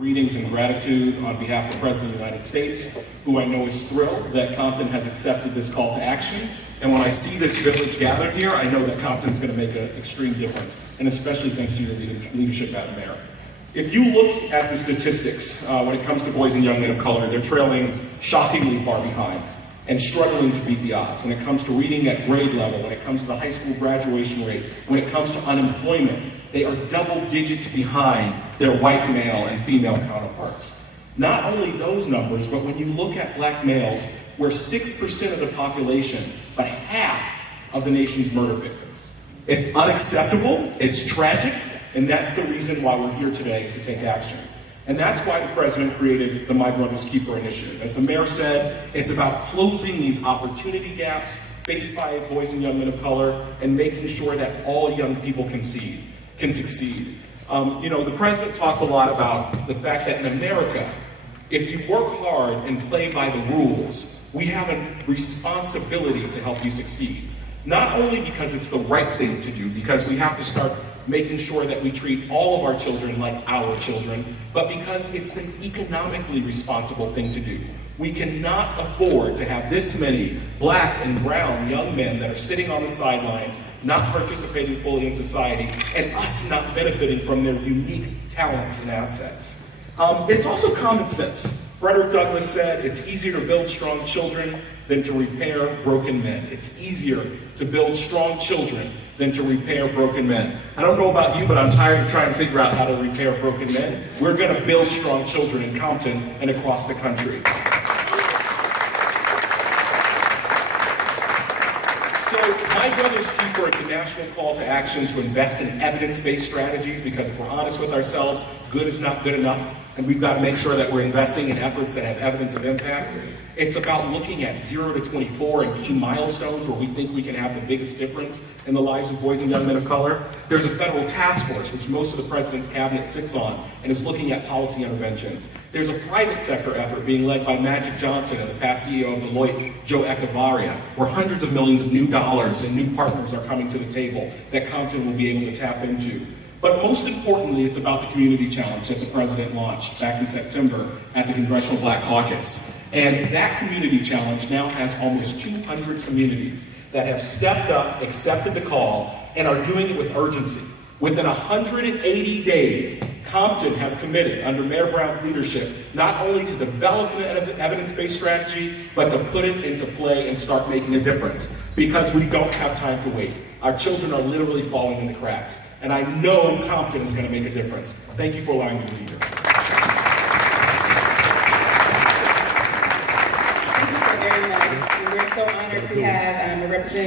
Greetings and gratitude on behalf of the President of the United States, who I know is thrilled that Compton has accepted this call to action. And when I see this village gathered here, I know that Compton's going to make an extreme difference, and especially thanks to your leadership, Madam Mayor. If you look at the statistics when it comes to boys and young men of color, they're trailing shockingly far behind and struggling to beat the odds. When it comes to reading at grade level, when it comes to the high school graduation rate, when it comes to unemployment, they are double digits behind their white male and female counterparts. Not only those numbers, but when you look at black males, we're 6% of the population, but half of the nation's murder victims. It's unacceptable, it's tragic, and that's the reason why we're here today to take action. And that's why the President created the My Brother's Keeper initiative. As the Mayor said, it's about closing these opportunity gaps faced by boys and young men of color and making sure that all young people can succeed. The President talks a lot about the fact that in America, if you work hard and play by the rules, we have a responsibility to help you succeed. Not only because it's the right thing to do, because we have to start making sure that we treat all of our children like our children, but because it's an economically responsible thing to do. We cannot afford to have this many black and brown young men that are sitting on the sidelines, not participating fully in society, and us not benefiting from their unique talents and assets. It's also common sense. Frederick Douglass said, it's easier to build strong children than to repair broken men. It's easier to build strong children than to repair broken men. I don't know about you, but I'm tired of trying to figure out how to repair broken men. We're going to build strong children in Compton and across the country. So, My Brother's Keeper, it's a national call to action to invest in evidence-based strategies, because if we're honest with ourselves, good is not good enough, and we've got to make sure that we're investing in efforts that have evidence of impact. It's about looking at 0 to 24 and key milestones where we think we can have the biggest difference in the lives of boys and young men of color. There's a federal task force, which most of the President's cabinet sits on, and is looking at policy interventions. There's a private sector effort being led by Magic Johnson and the past CEO of Deloitte, Joe Echevarria, where hundreds of millions of new dollars and new partners are coming to the table that Compton will be able to tap into. But most importantly, it's about the community challenge that the President launched back in September at the Congressional Black Caucus. And that community challenge now has almost 200 communities that have stepped up, accepted the call, and are doing it with urgency. Within 180 days, Compton has committed, under Mayor Brown's leadership, not only to develop an evidence-based strategy, but to put it into play and start making a difference. Because we don't have time to wait. Our children are literally falling in the cracks. And I know Compton is going to make a difference. Thank you for allowing me to be here. Thank you so very much. And we're so honored to have a representative